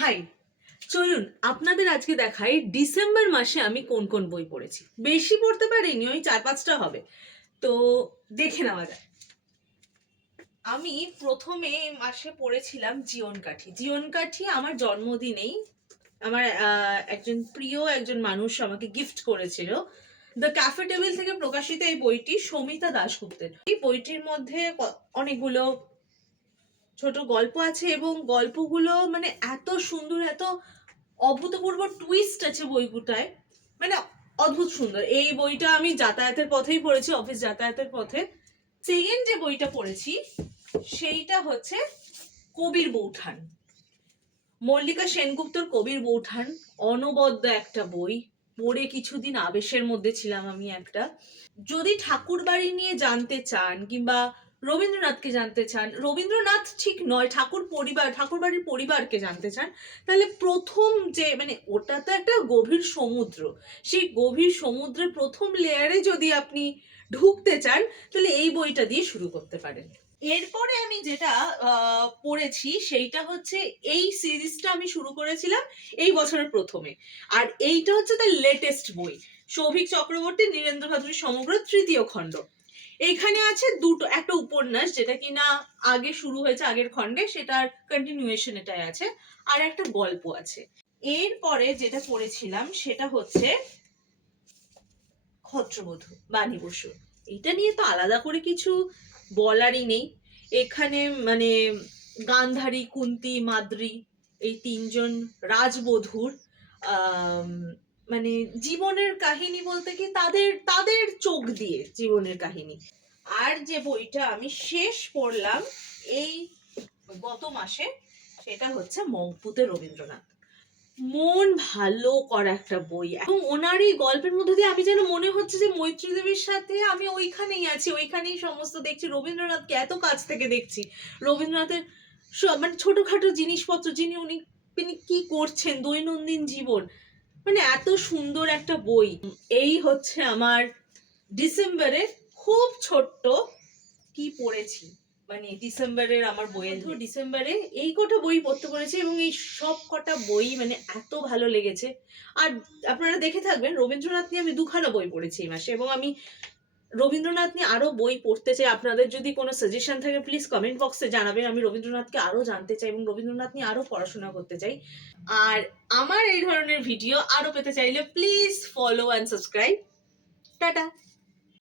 High, চলুন আপনাদের আজকে দেখাই ডিসেম্বর মাসে আমি কোন কোন বই পড়েছি। বেশি পড়তে পারিনি, ওই 4-5টা হবে। তো দেখে নেওয়া যায়। আমি প্রথমে মাসে পড়েছিলাম জীবন কাঠি। জীবন কাঠি আমার জন্মদিনেই আমার একজন প্রিয় একজন মানুষ আমাকে গিফট করেছিল। দ্য ক্যাফে টেবিল থেকে প্রকাশিত এই বইটি সৌমিতা দাশগুপ্তের। এই বইটির মধ্যে অনেকগুলো ছোট গল্প আছে এবং গল্পগুলো মানে এত সুন্দর, এত অভূতপূর্ব টুইস্ট আছে বইগুটায়, মানে অদ্ভুত সুন্দর। এই বইটা আমি যাতায়াতের পথেই পড়েছি, অফিস যাতায়াতের পথে। সেকেন্ড যে বইটা পড়েছি সেইটা হচ্ছে কবির বৌঠান, মল্লিকা সেনগুপ্তর কবির বৌঠান। অনবদ্য একটা বই, পড়ে কিছুদিন আবেশের মধ্যে ছিলাম আমি একটা। যদি ঠাকুর বাড়ি নিয়ে জানতে চান কিংবা রবীন্দ্রনাথকে জানতে চান, রবীন্দ্রনাথ ঠিক নয়, ঠাকুর বাড়ির পরিবারকে জানতে চান, তাহলে প্রথম যে মানে ওটা তো একটা গভীর সমুদ্র, সেই গভীর সমুদ্রের প্রথম লেয়ারে যদি আপনি ঢুকতে চান তাহলে এই বইটা দিয়ে শুরু করতে পারেন। এরপরে আমি যেটা পড়েছি সেইটা হচ্ছে, এই সিরিজটা আমি শুরু করেছিলাম এই বছরের প্রথমে, আর এইটা হচ্ছে তার লেটেস্ট বই, সৌভিক চক্রবর্তী নীরেন্দ্র ভাদুরী সমগ্র 3য় খণ্ড। এখানে আছে দুটো, একটা উপন্যাস যেটা কিনা আগে শুরু হয়েছে আগের খণ্ডে, সেটার কন্টিনিউয়েশন এটাই আছে, আর একটা গল্প আছে। এরপরে যেটা পড়েছিলাম সেটা হচ্ছে ক্ষত্রবধূ বাণী বসু। এটা নিয়ে তো আলাদা করে কিছু বলারই নেই। এখানে মানে গান্ধারী, কুন্তী, মাদ্রী এই তিনজন রাজবধূর মানে জীবনের কাহিনী বলতে কি তাদের তাদের চোখ দিয়ে জীবনের কাহিনী। আর যে বইটা আমি শেষ পড়লাম এই গত মাসে সেটা হচ্ছে মংপুতে রবীন্দ্রনাথ। মন ভালো করা একটা বই, এবং ওনার এই গল্পের মধ্যে দিয়ে আমি যেন মনে হচ্ছে যে মৈত্রী দেবীর সাথে আমি ওইখানেই আছি, ওইখানেই সমস্ত দেখছি, রবীন্দ্রনাথকে এত কাছ থেকে দেখছি। রবীন্দ্রনাথের মানে ছোটখাটো জিনিসপত্র উনি কি করছেন দৈনন্দিন জীবন, মানে এত সুন্দর একটা বই। এই হচ্ছে আমার ডিসেম্বরে খুব ছোট্ট কি পড়েছি, মানে ডিসেম্বরের আমার বইয়ের ডিসেম্বরে এই কটা বই পড়তে পড়েছি, এবং এই সব কটা বই মানে এত ভালো লেগেছে। আর আপনারা দেখে থাকবেন রবীন্দ্রনাথ নিয়ে আমি 2খানা বই পড়েছি এই মাসে, এবং আমি রবীন্দ্রনাথ নিয়ে আরো বই পড়তে চাই। আপনাদের যদি কোনো সাজেশন থাকে প্লিজ কমেন্ট বক্সে জানাবেন। আমি রবীন্দ্রনাথকে আরো জানতে চাই এবং রবীন্দ্রনাথ নিয়ে আরো পড়াশোনা করতে চাই। আর আমার এই ধরনের ভিডিও আরো পেতে চাইলে please follow and subscribe. Tata.